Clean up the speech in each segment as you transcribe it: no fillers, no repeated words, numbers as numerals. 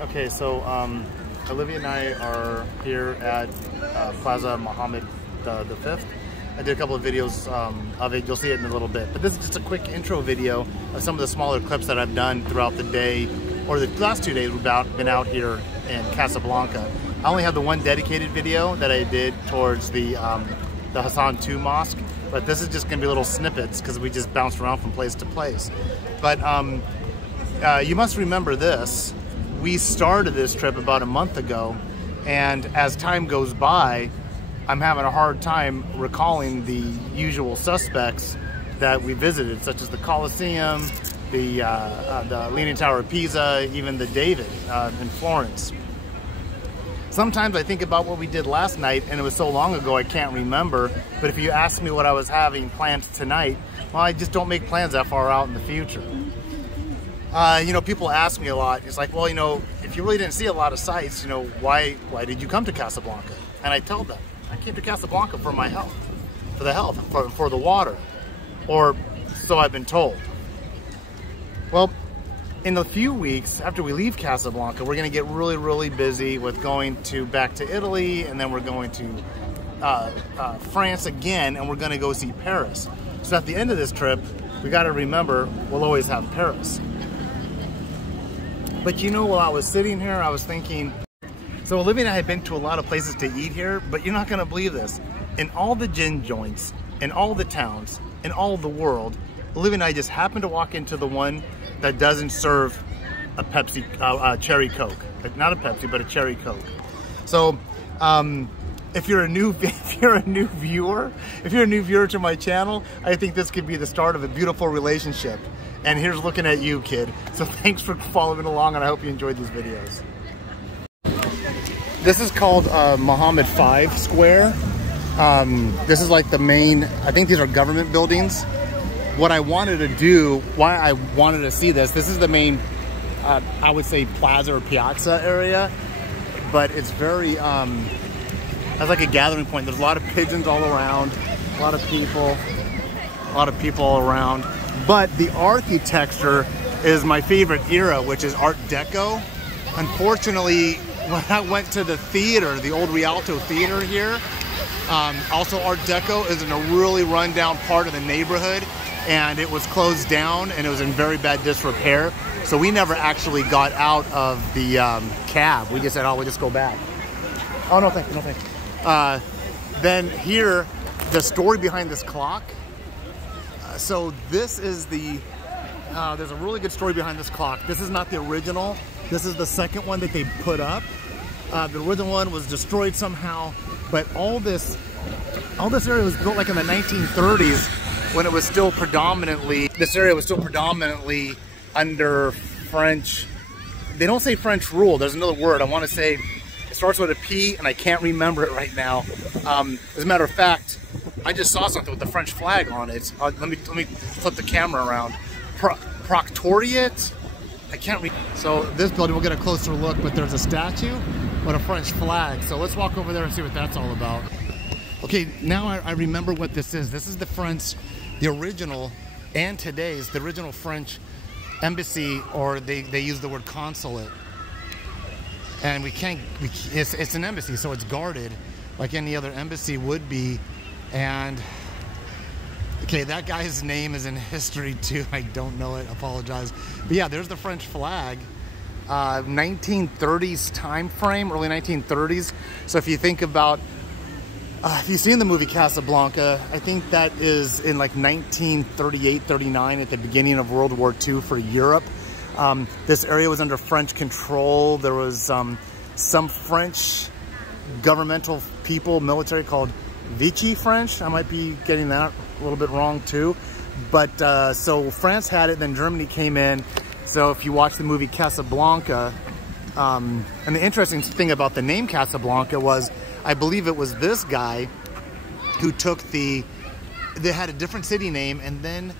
Okay, so Olivia and I are here at Plaza Mohammed V. I did a couple of videos of it. You'll see it in a little bit. But this is just a quick intro video of some of the smaller clips that I've done throughout the day, or the last 2 days we've been out here in Casablanca. I only have the one dedicated video that I did towards the Hassan II Mosque, but this is just going to be little snippets because we just bounced around from place to place. But you must remember this. We started this trip about a month ago, and as time goes by, I'm having a hard time recalling the usual suspects that we visited, such as the Colosseum, the Leaning Tower of Pisa, even the David in Florence. Sometimes I think about what we did last night, and it was so long ago I can't remember, but if you ask me what I was having planned tonight, well, I just don't make plans that far out in the future. You know, people ask me a lot, it's like, well, you know, if you really didn't see a lot of sights, you know, why did you come to Casablanca? And I tell them, I came to Casablanca for my health, for the water, or so I've been told. Well, in a few weeks after we leave Casablanca, we're going to get really busy with going back to Italy, and then we're going to France again, and we're going to go see Paris. So at the end of this trip, we got to remember we'll always have Paris. But you know, while I was sitting here, I was thinking, so Olivia and I had been to a lot of places to eat here, but you're not going to believe this. In all the gin joints, in all the towns, in all the world, Olivia and I just happened to walk into the one that doesn't serve a Pepsi, cherry Coke. Not a Pepsi, but a cherry Coke. So, if you're a new viewer to my channel, I think this could be the start of a beautiful relationship. And here's looking at you, kid. So thanks for following along, and I hope you enjoyed these videos. This is called Mohammed V Square. This is like the main, I think these are government buildings. What I wanted to do, why I wanted to see this is the main, I would say plaza or piazza area, but it's very, it's like a gathering point. There's a lot of pigeons all around, a lot of people all around. But the architecture is my favorite era, which is Art Deco. Unfortunately, when I went to the theater, the old Rialto Theater here, also Art Deco is in a really rundown part of the neighborhood, and it was closed down and it was in very bad disrepair. So we never actually got out of the cab. We just said, oh, we'll just go back. Oh, no, thank you, no, thank you. Then here, the story behind this clock. So this is the, there's a really good story behind this clock. This is not the original. This is the second one that they put up. The original one was destroyed somehow, but all this area was built like in the 1930s when it was still predominantly, this area was still predominantly under French, they don't say French rule, there's another word, I want to say, it starts with a P and I can't remember it right now. As a matter of fact, I just saw something with the French flag on it. Let me flip the camera around. Proctoriate? I can't read. So this building, we'll get a closer look, but there's a statue with a French flag. So let's walk over there and see what that's all about. Okay, now I remember what this is. This is the French, the original, and today's, the original French embassy, or they use the word consulate. And it's an embassy, so it's guarded like any other embassy would be. And okay, that guy's name is in history too. I don't know it, apologize. But yeah, there's the French flag. 1930s time frame, early 1930s. So if you think about, if you've seen the movie Casablanca, I think that is in like 1938, 39 at the beginning of World War II for Europe. This area was under French control. There was some French governmental people, military called Vichy French. I might be getting that a little bit wrong too. But so France had it, then Germany came in. So if you watch the movie Casablanca, and the interesting thing about the name Casablanca was, I believe it was this guy who took they had a different city name, and then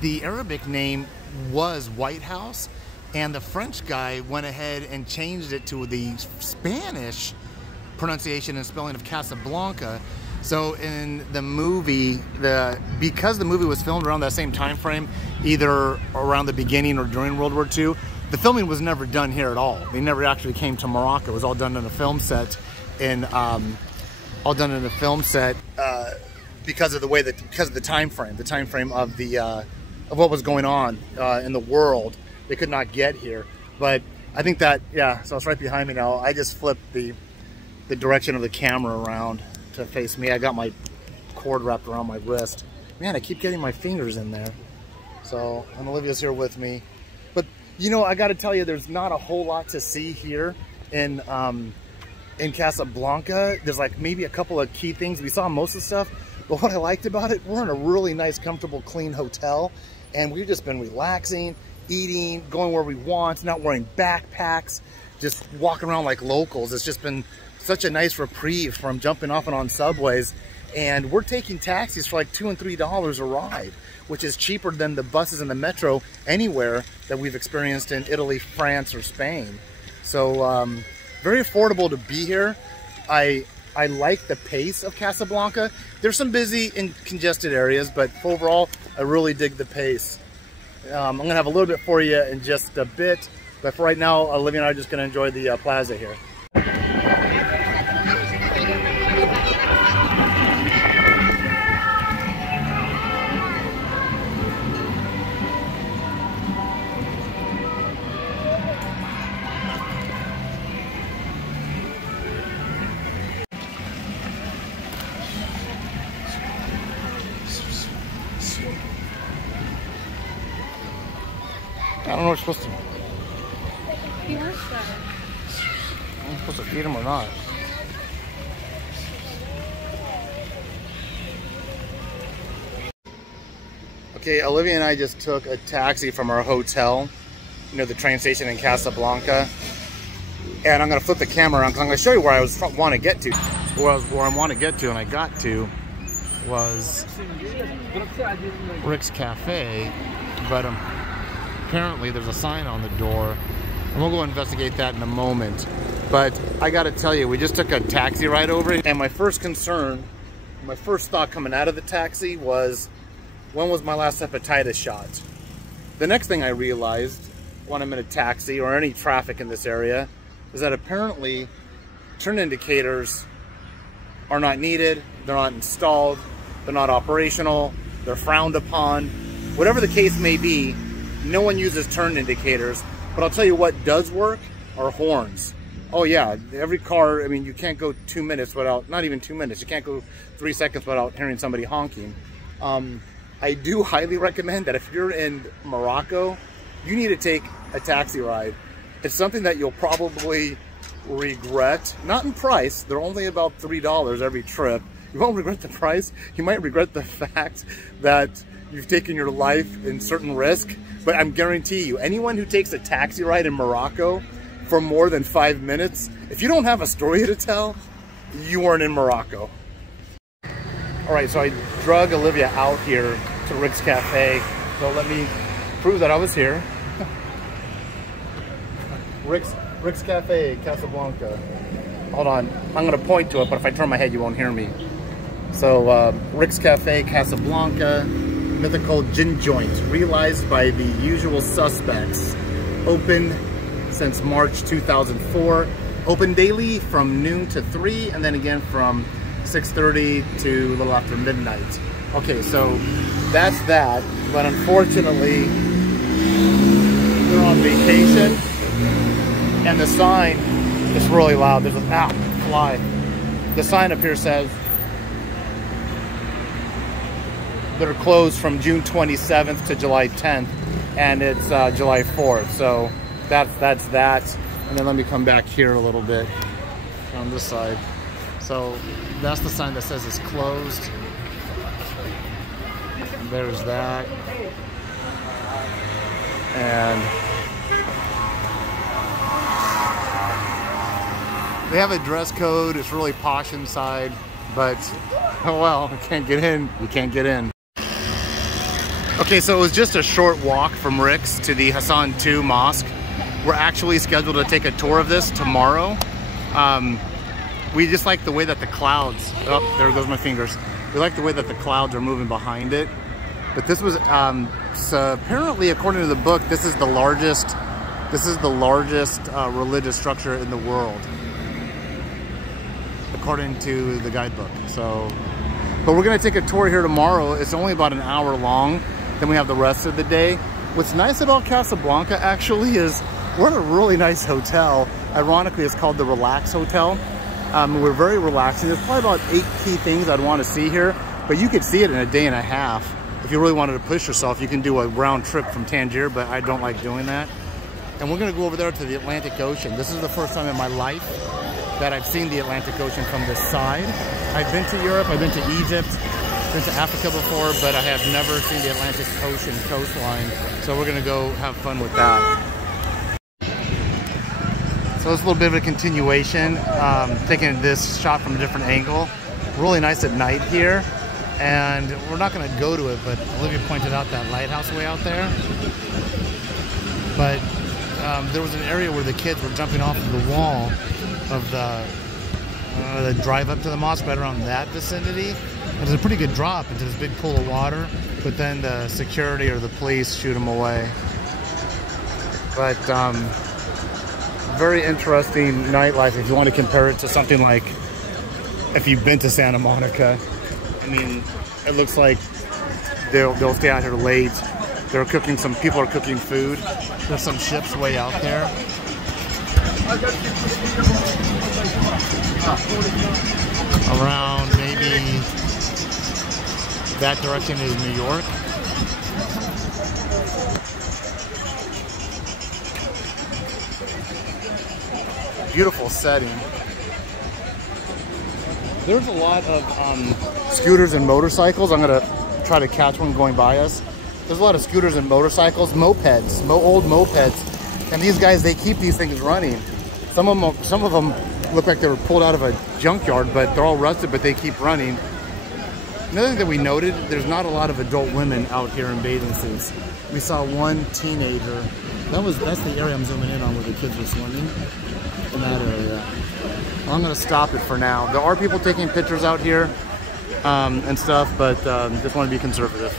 the Arabic name was White House, and the French guy went ahead and changed it to the Spanish pronunciation and spelling of Casablanca. So in the movie, because the movie was filmed around that same time frame, either around the beginning or during World War II, the filming was never done here at all. They never actually came to Morocco. It was all done in a film set because of the time frame of what was going on in the world. They could not get here. But I think that, yeah, so it's right behind me now. I just flipped the direction of the camera around to face me. I got my cord wrapped around my wrist. Man, I keep getting my fingers in there. So, and Olivia's here with me. But, you know, I got to tell you, there's not a whole lot to see here in Casablanca. There's like maybe a couple of key things. We saw most of the stuff, but what I liked about it, we're in a really nice, comfortable, clean hotel, and we've just been relaxing, eating, going where we want, not wearing backpacks, just walking around like locals. It's just been such a nice reprieve from jumping off and on subways. And we're taking taxis for like $2 and $3 a ride, which is cheaper than the buses and the metro anywhere that we've experienced in Italy, France, or Spain. So very affordable to be here. I like the pace of Casablanca. There's some busy and congested areas, but overall, I really dig the pace. I'm gonna have a little bit for you in just a bit, but for right now, Olivia and I are just gonna enjoy the plaza here. I don't know what we're supposed to do. He wants that. I'm supposed to feed him or not. Okay, Olivia and I just took a taxi from our hotel, you know, the train station in Casablanca. And I'm going to flip the camera around because I'm going to show you where I want to get to. Where I want to get to, and I got to, was Rick's Cafe. But apparently there's a sign on the door, and we'll go investigate that in a moment. But I gotta tell you, we just took a taxi ride over, and my first concern, my first thought coming out of the taxi was, when was my last hepatitis shot? The next thing I realized when I'm in a taxi or any traffic in this area is that apparently turn indicators are not needed, they're not installed, they're not operational, they're frowned upon. Whatever the case may be, no one uses turn indicators, but I'll tell you what does work are horns. Oh yeah, every car, I mean, you can't go 2 minutes without, not even 2 minutes, you can't go 3 seconds without hearing somebody honking. I do highly recommend that if you're in Morocco, you need to take a taxi ride. It's something that you'll probably regret, not in price, they're only about $3 every trip. You won't regret the price, you might regret the fact that you've taken your life in certain risk. But I'm guarantee you, anyone who takes a taxi ride in Morocco for more than 5 minutes, if you don't have a story to tell, you weren't in Morocco. All right, so I drug Olivia out here to Rick's Cafe. So let me prove that I was here. Rick's Cafe, Casablanca. Hold on, I'm gonna point to it, but if I turn my head, you won't hear me. So Rick's Cafe, Casablanca. Mythical gin joint, realized by the usual suspects. Open since March 2004. Open daily from noon to 3, and then again from 6:30 to a little after midnight. Okay, so that's that. But unfortunately, they're on vacation, and the sign is really loud. There's a fly. The sign up here says they're closed from June 27th to July 10th, and it's July 4th. So that's that. And then let me come back here a little bit on this side. So that's the sign that says it's closed. And there's that. And they have a dress code. It's really posh inside, but oh well, I can't get in. You can't get in. Okay, so it was just a short walk from Rick's to the Hassan II Mosque. We're actually scheduled to take a tour of this tomorrow. We just like the way that the clouds, oh, there goes my fingers. We like the way that the clouds are moving behind it. But this was, so apparently according to the book, this is the largest This is the largest religious structure in the world, according to the guidebook. So, but we're gonna take a tour here tomorrow. It's only about an hour long. Then we have the rest of the day. What's nice about Casablanca actually is we're in a really nice hotel. Ironically, it's called the Relax Hotel. We're very relaxing. There's probably about 8 key things I'd want to see here, but you could see it in a day and a half. If you really wanted to push yourself, you can do a round trip from Tangier, but I don't like doing that. And we're gonna go over there to the Atlantic Ocean. This is the first time in my life that I've seen the Atlantic Ocean from this side. I've been to Europe, I've been to Egypt, been to Africa before, but I have never seen the Atlantic Ocean coastline. So we're gonna go have fun with that. So it's a little bit of a continuation, taking this shot from a different angle. Really nice at night here. And we're not gonna go to it, but Olivia pointed out that lighthouse way out there. But there was an area where the kids were jumping off of the wall of the drive up to the mosque, right around that vicinity. And there's a pretty good drop into this big pool of water, but then the security or the police shoot them away. But very interesting nightlife if you want to compare it to something like if you've been to Santa Monica. I mean, it looks like they'll stay out here late. They're cooking, some people are cooking food. There's some ships way out there. Around maybe that direction is New York. Beautiful setting. There's a lot of scooters and motorcycles. I'm gonna try to catch one going by us. There's a lot of scooters and motorcycles, mopeds, old mopeds, and these guys, they keep these things running. Some of them look like they were pulled out of a junkyard, but they're all rusted, but they keep running. Another thing that we noted, there's not a lot of adult women out here in bathing suits. We saw one teenager. That's the area I'm zooming in on where the kids were swimming, in that area. I'm gonna stop it for now. There are people taking pictures out here and stuff, but just want to be conservative.